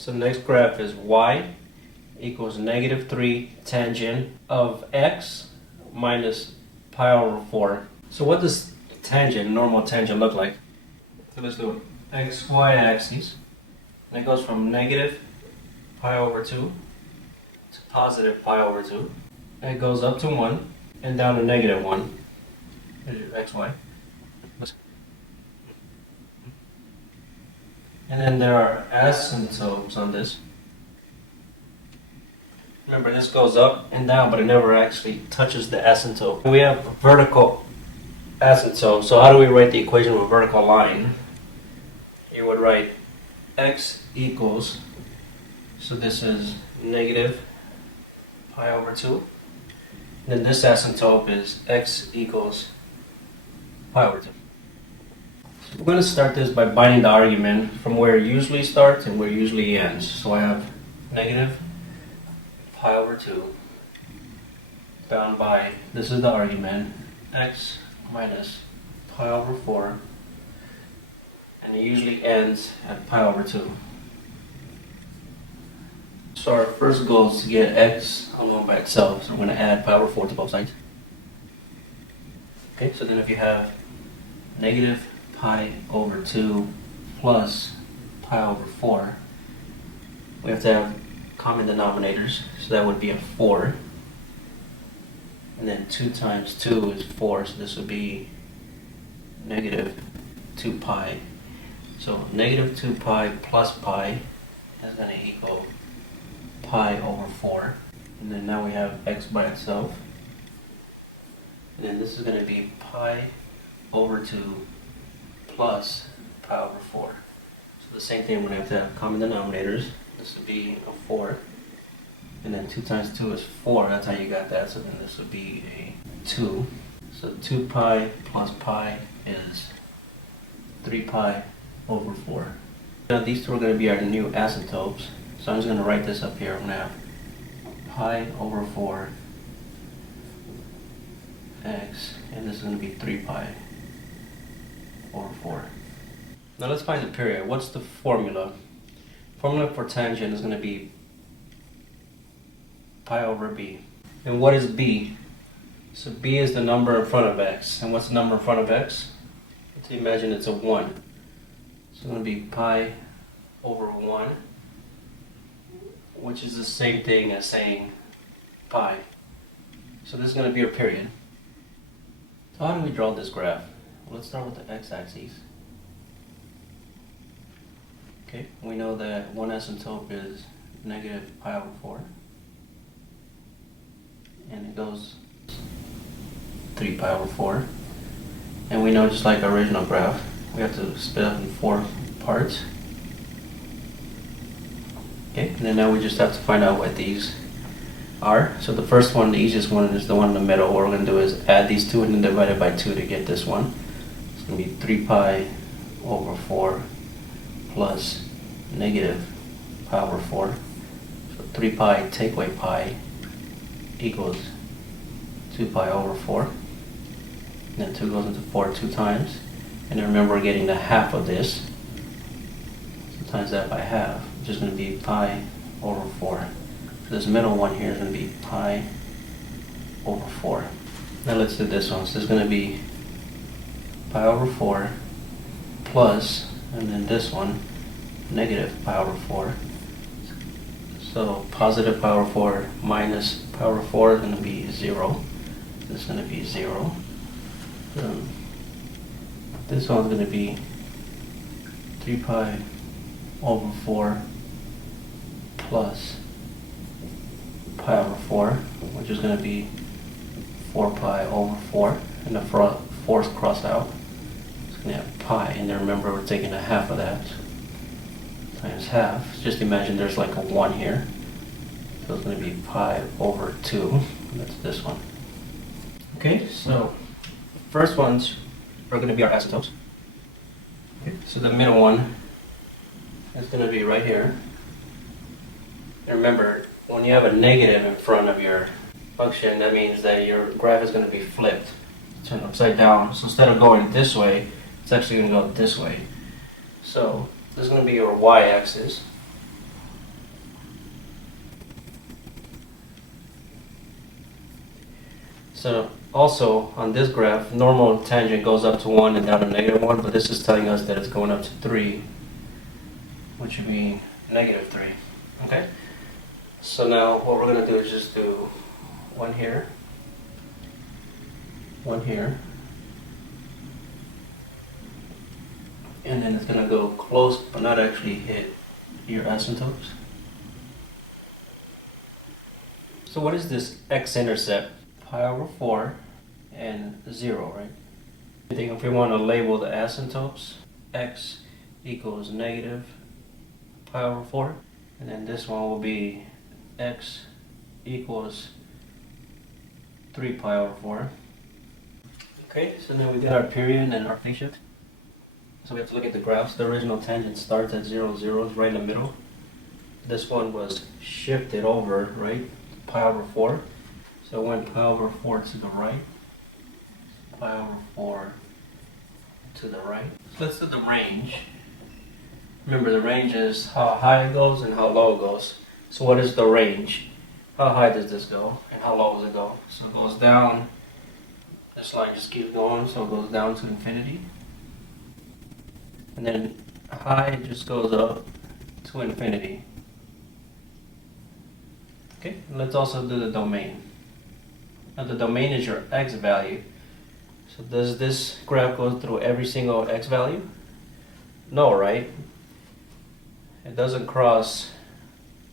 So the next graph is y equals -3 tangent of x minus pi over 4. So what does tangent, normal tangent, look like? So let's do it. XY axis. And it goes from negative pi over 2 to positive pi over 2. And it goes up to 1 and down to negative 1. Here's your xy. And then there are asymptotes on this. Remember, this goes up and down, but it never actually touches the asymptote. We have a vertical asymptote. So how do we write the equation of a vertical line? You would write x equals, so this is negative pi over 2. And then this asymptote is x equals pi over 2. So we're going to start this by binding the argument from where it usually starts and where it usually ends. So I have negative pi over 2 bound by, this is the argument, x minus pi over 4, and it usually ends at pi over 2. So our first goal is to get x alone by itself, so I'm going to add pi over 4 to both sides. Okay, so then if you have negative pi over 2 plus pi over 4, we have to have common denominators, so that would be a 4, and then 2 times 2 is 4, so this would be negative 2 pi. So negative 2 pi plus pi is going to equal pi over 4, and then now we have x by itself, and then this is going to be pi over 2 plus pi over 4. So the same thing, we're going to have common denominators. This would be a 4, and then 2 times 2 is 4, that's how you got that, so then this would be a 2. So 2 pi plus pi is 3 pi over 4. Now these two are going to be our new asymptotes, so I'm just going to write this up here. I'm going to have pi over 4 x, and this is going to be 3 pi over 4. Now let's find the period. What's the formula? Formula for tangent is going to be pi over b. And what is b? So b is the number in front of x. And what's the number in front of x? Let's imagine it's a 1. So it's going to be pi over 1, which is the same thing as saying pi. So this is going to be a period. So how do we draw this graph? Well, let's start with the x-axis. Okay, we know that one asymptote is negative pi over 4, and it goes 3 pi over 4, and we know, just like our original graph, we have to split up in 4 parts. Okay, and then now we just have to find out what these are. So the first one, the easiest one, is the one in the middle. What we're going to do is add these two and then divide it by 2 to get this one. It's going to be 3 pi over 4 plus negative pi over 4. So 3 pi take away pi equals 2 pi over 4. And then 2 goes into 4 2 times. And then remember, we're getting the half of this. So times that by half, which is going to be pi over 4. So this middle one here is going to be pi over 4. Now let's do this one. So this is going to be pi over 4 plus, and then this one, negative pi over 4. So positive pi over 4 minus pi over 4 is going to be 0. This is going to be 0. This one's going to be 3 pi over 4 plus pi over 4, which is going to be 4 pi over 4, and the 4's crossed out. It's going to have pi, and then remember, we're taking a half of that times half. Just imagine there's like a 1 here, so it's going to be pi over 2. That's this one. Okay, so first ones are going to be our asymptotes. Okay, so the middle one is going to be right here. And remember, when you have a negative in front of your function, that means that your graph is going to be flipped, turned upside down. So instead of going this way, it's actually going to go this way. So this is going to be your y-axis, So also on this graph, normal tangent goes up to 1 and down to -1, but this is telling us that it's going up to 3, which would be -3. Okay? So now what we're going to do is just do one here, and then it's going to go close but not actually hit your asymptotes. So what is this x-intercept? Pi over 4 and 0, right? I think if we want to label the asymptotes, x equals negative pi over 4, and then this one will be x equals 3 pi over 4. Okay, so now we got our period and our phase shift. So we have to look at the graphs. The original tangent starts at 0, 0 is right in the middle. This one was shifted over, right? Pi over 4. So it went pi over 4 to the right. Pi over 4 to the right. So let's do the range. Remember, the range is how high it goes and how low it goes. So what is the range? How high does this go and how low does it go? So it goes down. This line just keeps going, so it goes down to infinity. And then high just goes up to infinity. Okay, let's also do the domain. Now the domain is your x value. So does this graph go through every single x value? No, right? It doesn't cross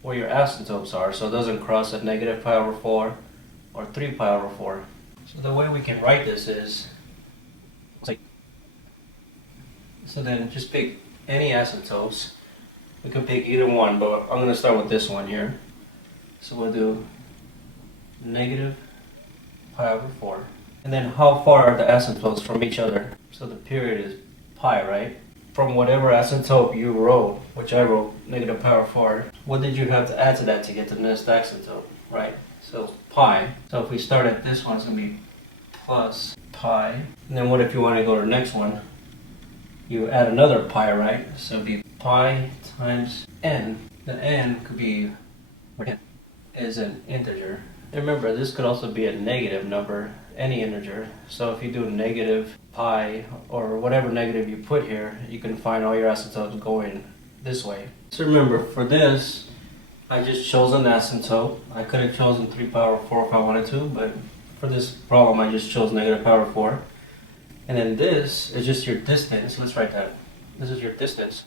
where your asymptotes are, so it doesn't cross at negative pi over 4 or 3 pi over 4. So the way we can write this is, so then just pick any asymptotes. We can pick either one, but I'm going to start with this one here. So we'll do negative pi over 4. And then how far are the asymptotes from each other? So the period is pi, right? From whatever asymptote you wrote, which I wrote negative pi over 4, what did you have to add to that to get to the next asymptote, right? So pi. So if we start at this one, it's going to be plus pi. And then what if you want to go to the next one? You add another pi, right? So it'd be pi times n. The n could be, n is an integer. And remember, this could also be a negative number, any integer. So if you do negative pi or whatever negative you put here, you can find all your asymptotes going this way. So remember, for this, I just chose an asymptote. I could have chosen 3 pi over 4 if I wanted to, but for this problem, I just chose negative pi over 4. And then this is just your distance. Let's write that. This is your distance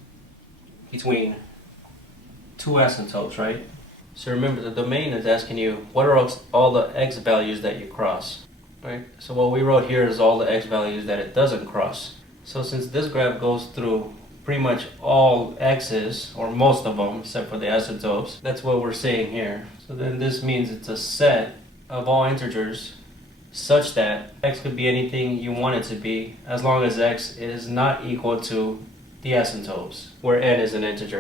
between two asymptotes, right? So remember, the domain is asking you, what are all the x values that you cross, right? So what we wrote here is all the x values that it doesn't cross. So since this graph goes through pretty much all x's, or most of them, except for the asymptotes, that's what we're saying here. So then this means it's a set of all integers such that x could be anything you want it to be, as long as x is not equal to the asymptotes, where n is an integer.